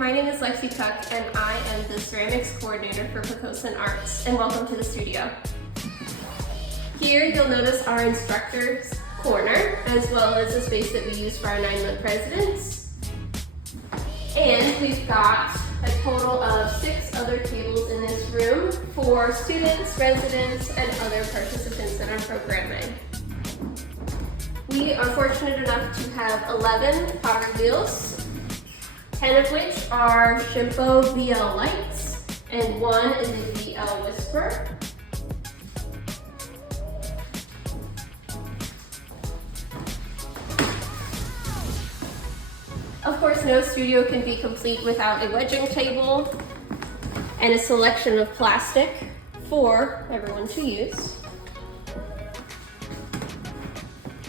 my name is Lexie Koch and I am the ceramics coordinator for Pocosin Arts, and welcome to the studio. Here you'll notice our instructor's corner as well as the space that we use for our 9-month residents. And we've got a total of 6 other tables in this room for students, residents, and other participants in our programming. We are fortunate enough to have 11 pottery wheels, 10 of which are Shimpo VL lights, and 1 is a VL Whisper. Of course, no studio can be complete without a wedging table and a selection of plastic for everyone to use.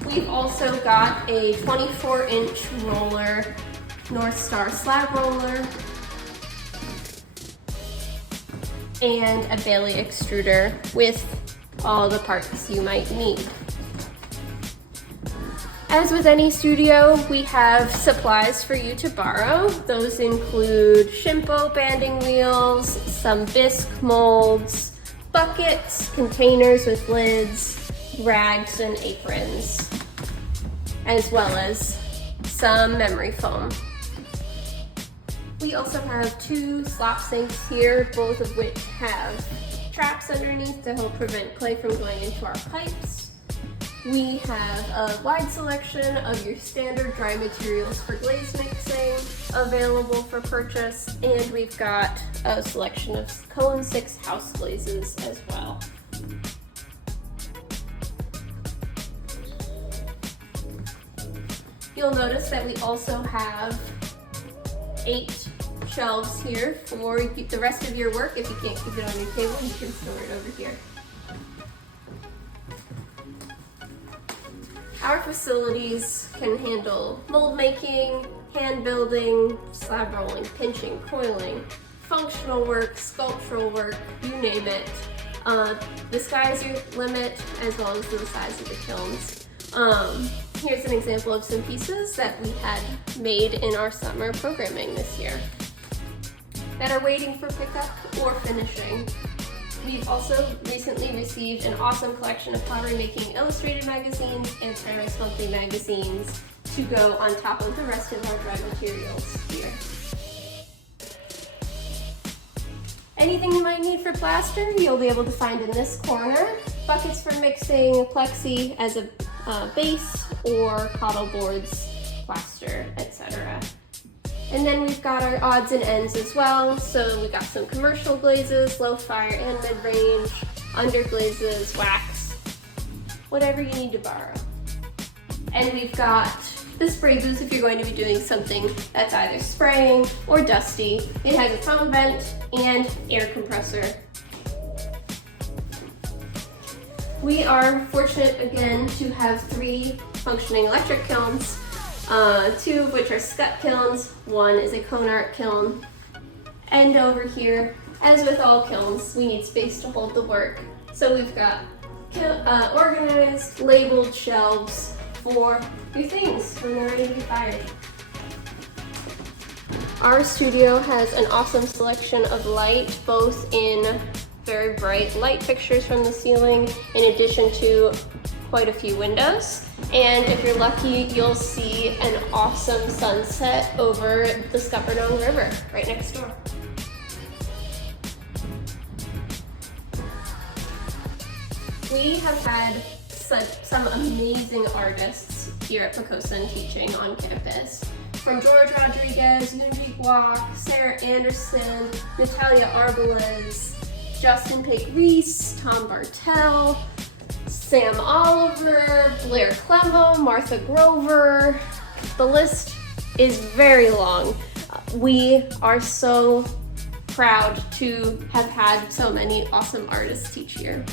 We've also got a 24-inch roller, North Star slab roller, and a Bailey extruder with all the parts you might need. As with any studio, we have supplies for you to borrow. Those include Shimpo banding wheels, some bisque molds, buckets, containers with lids, rags and aprons, as well as some memory foam. We also have 2 slop sinks here, both of which have traps underneath to help prevent clay from going into our pipes. We have a wide selection of your standard dry materials for glaze mixing available for purchase, and we've got a selection of Cone 6 house glazes as well. You'll notice that we also have 8 shelves here for the rest of your work. If you can't keep it on your table, you can store it over here. Our facilities can handle mold making, hand building, slab rolling, pinching, coiling, functional work, sculptural work, you name it. The sky's your limit, as well as the size of the kilns. Here's an example of some pieces that we had made in our summer programming this year that are waiting for pickup or finishing. We've also recently received an awesome collection of pottery making illustrated magazines and ceramics monthly magazines to go on top of the rest of our dry materials here. Anything you might need for plaster, you'll be able to find in this corner. Buckets for mixing, plexi as a base, or cottle boards, plaster, etc. And then we've got our odds and ends as well. So we've got some commercial glazes, low fire and mid-range, under glazes, wax, whatever you need to borrow. And we've got the spray booth if you're going to be doing something that's either spraying or dusty. It has a foam vent and air compressor. We are fortunate again to have 3 functioning electric kilns. 2 of which are scut kilns, 1 is a cone art kiln. And over here, as with all kilns, we need space to hold the work. So we've got organized, labeled shelves for your things when they're ready to be fired. Our studio has an awesome selection of light, both in very bright light fixtures from the ceiling, in addition to quite a few windows. And if you're lucky, you'll see an awesome sunset over the Scuppernong River right next door. We have had some amazing artists here at Pocosin teaching on campus. From George Rodriguez, Yoonji Kwok, Sarah Anderson, Natalia Arbalez, Justin Pake-Reese, Tom Bartel, Sam Oliver, Blair Clemmo, Martha Grover. The list is very long. We are so proud to have had so many awesome artists teach here.